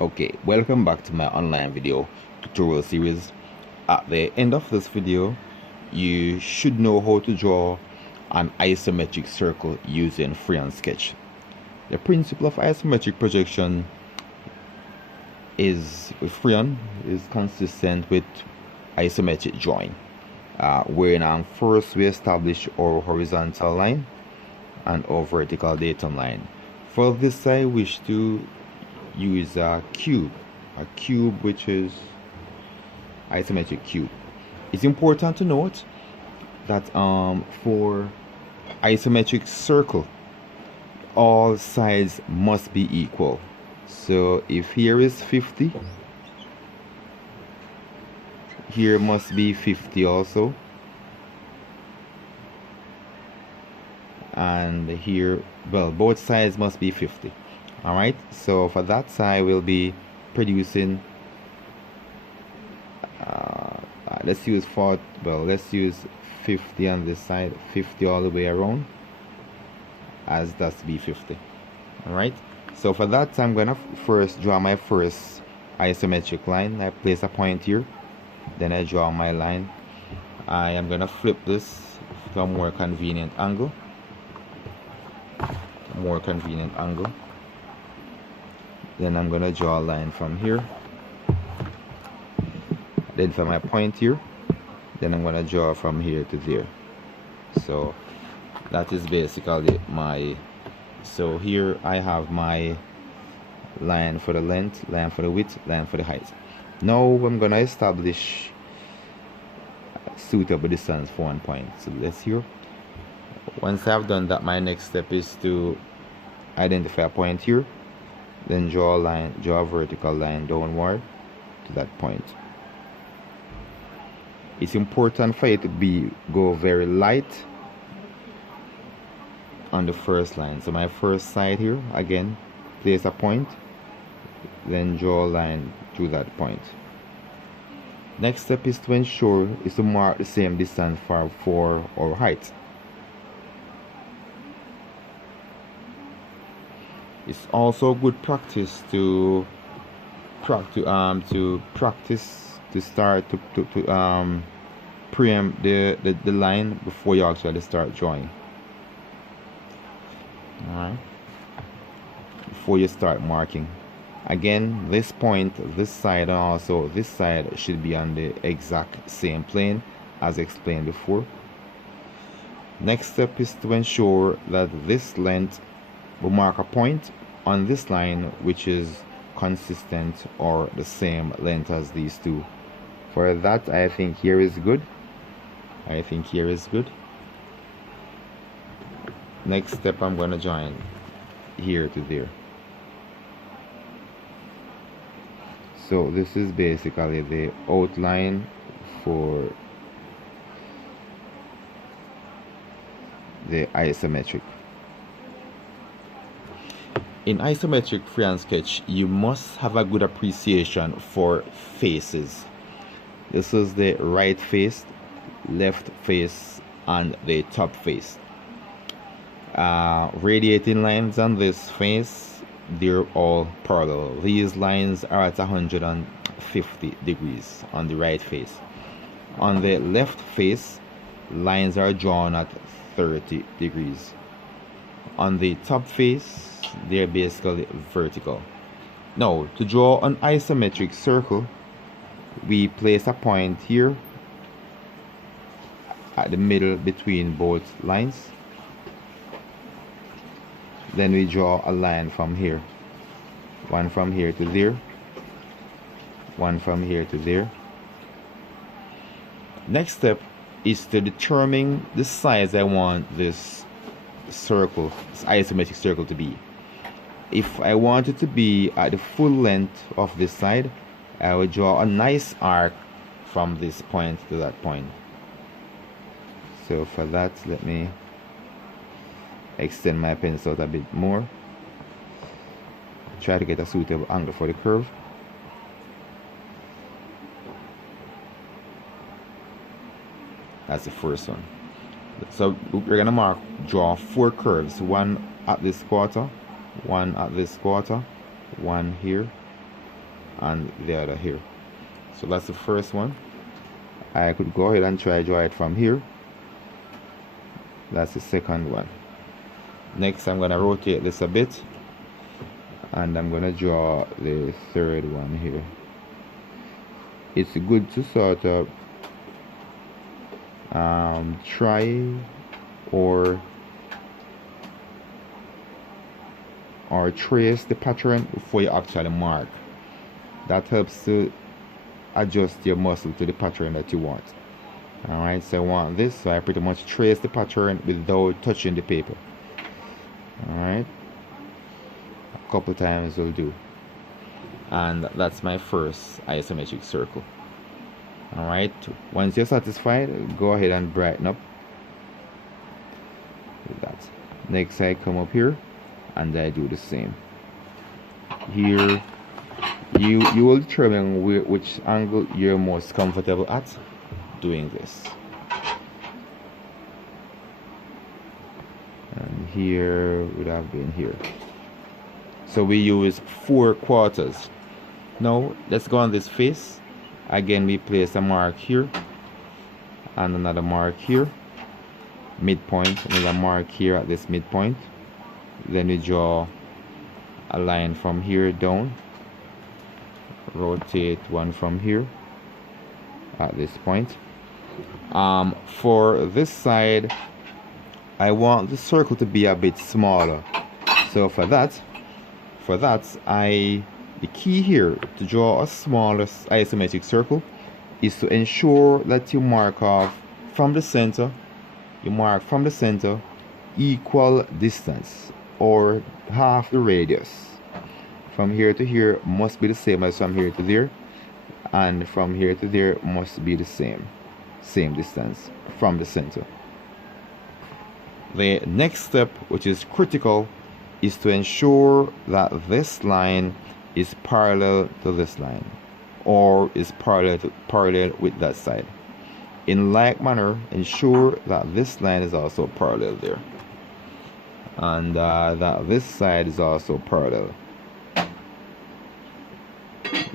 Okay, welcome back to my online video tutorial series. At the end of this video, you should know how to draw an isometric circle using freehand sketch. The principle of isometric projection is with freehand is consistent with isometric drawing, where first we establish our horizontal line and our vertical datum line. For this, I wish to use a cube which is isometric cube. It's important to note that for isometric circle, all sides must be equal. So if here is 50, here must be 50 also, and here, well, both sides must be 50. All right, so for that side we'll be producing let's use 50 on this side, 50 all the way around, as that's be 50. All right, so for that I'm gonna first draw my first isometric line. I place a point here, then I draw my line. I am gonna flip this to a more convenient angle. Then I'm gonna draw a line from here, then for my point here, then I'm gonna draw from here to there. So that is basically my, so here I have my line for the length, line for the width, line for the height. Now I'm gonna establish suitable distance for one point. So let's here. Once I've done that, my next step is to identify a point here, then draw a line, draw a vertical line downward to that point. It's important for it to go very light on the first line. So my first side here, again, place a point, then draw a line to that point. Next step is to mark the same distance for our height. It's also good practice to start to preempt the line before you actually start drawing. Alright, before you start marking. Again, this point, this side, and also this side should be on the exact same plane as explained before. Next step is to ensure that this length will mark a point on this line which is consistent or the same length as these two. For that, I think here is good. Next step, I'm going to join here to there. So this is basically the outline for the isometric. In isometric freehand sketch, you must have a good appreciation for faces. This is the right face, left face, and the top face. Radiating lines on this face, they're all parallel. These lines are at 150 degrees on the right face. On the left face, lines are drawn at 30 degrees. On the top face, they're basically vertical. Now, to draw an isometric circle, we place a point here at the middle between both lines. Then we draw a line from here, one from here to there, one from here to there. Next step is to determine the size I want this circle, this isometric circle, to be. If I want it to be at the full length of this side, I will draw a nice arc from this point to that point. So for that, let me extend my pencil out a bit more, try to get a suitable angle for the curve. That's the first one. So we're gonna draw 4 curves, one at this quarter, one at this quarter, one here, and the other here. So that's the first one. I could go ahead and try draw it from here. That's the second one. Next, I'm gonna rotate this a bit, and I'm gonna draw the third one here. It's good to sort of try or trace the pattern before you actually mark. That helps to adjust your muscle to the pattern that you want. Alright, so I want this, so I pretty much trace the pattern without touching the paper. Alright, a couple times will do. And that's my first isometric circle. Alright, once you're satisfied, go ahead and brighten up with that. Next, I come up here and I do the same. Here, you will determine which angle you're most comfortable at doing this. And here would have been here. So we use 4/4. Now let's go on this face. Again, we place a mark here and another mark here, midpoint, another mark here at this midpoint. Then we draw a line from here down, rotate one from here at this point. For this side, I want the circle to be a bit smaller. So for that, the key here to draw a smaller isometric circle is to ensure that you mark off from the center. You mark from the center equal distance, or half the radius. From here to here must be the same as from here to there, and from here to there must be the same distance from the center. The next step, which is critical, is to ensure that this line is parallel to this line, or is parallel with that side. In like manner, ensure that this line is also parallel there, and that this side is also parallel.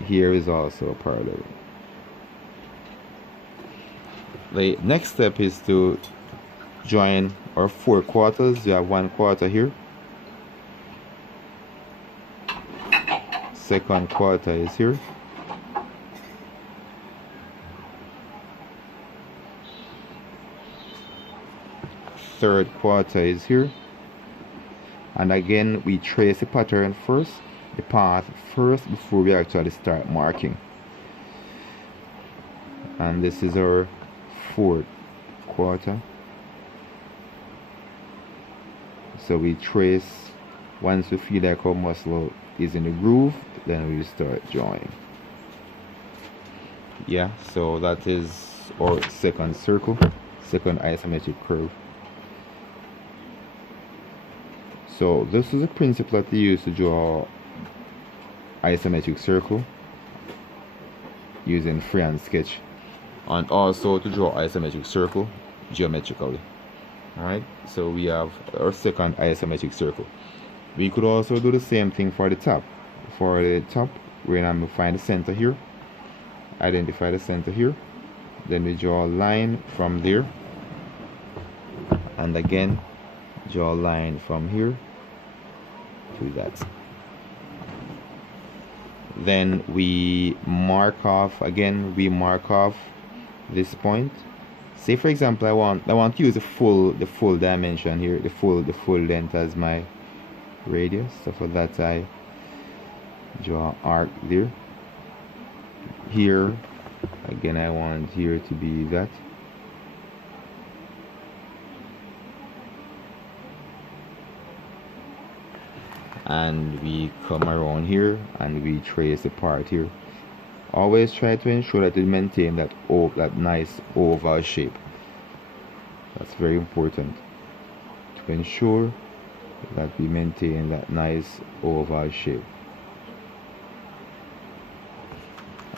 Here is also parallel. The next step is to join our 4/4. You have 1/4 here. Second quarter is here. Third quarter is here. And again, we trace the pattern first, the path first, before we actually start marking. And this is our 4/4. So we trace. Once we feel like our muscle is in the groove, then we start drawing. Yeah, so that is our second circle, second isometric curve. So this is a principle that you use to draw isometric circle using freehand sketch, and also to draw isometric circle geometrically. Alright, so we have our second isometric circle. We could also do the same thing for the top. For the top, we're going to find the center here, identify the center here, then we draw a line from there, and again draw a line from here to that. Then we mark off, again we mark off this point. Say for example I want to use the full dimension here, the full length as my radius. So for that I draw an arc there. Here again I want here to be that. And we come around here and we trace the part here. Always try to ensure that you maintain that nice oval shape. That's very important, to ensure that we maintain that nice oval shape.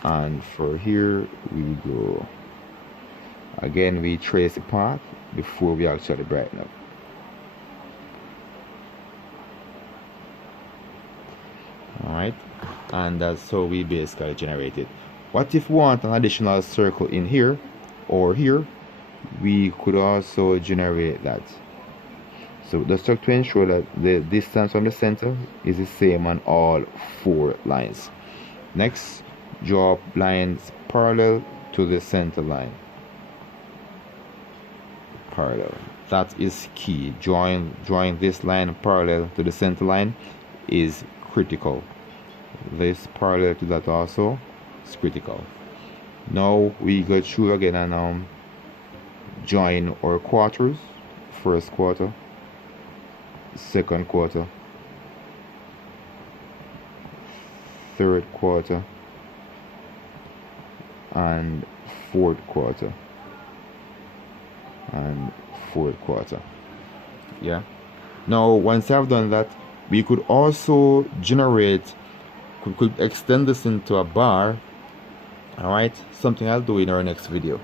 And for here we go. Again we trace the path before we actually brighten up. Alright, and that's how we basically generate it. What if we want an additional circle in here or here? We could also generate that. So just to ensure that the distance from the center is the same on all 4 lines. Next, draw lines parallel to the center line. Parallel. That is key. Drawing this line parallel to the center line is critical. This parallel to that also is critical. Now we go through again and join our quarters. First quarter, second quarter, third quarter, and fourth quarter, and fourth quarter. Yeah. Now once I've done that, we could also generate, could extend this into a bar. All right, something I'll do in our next video.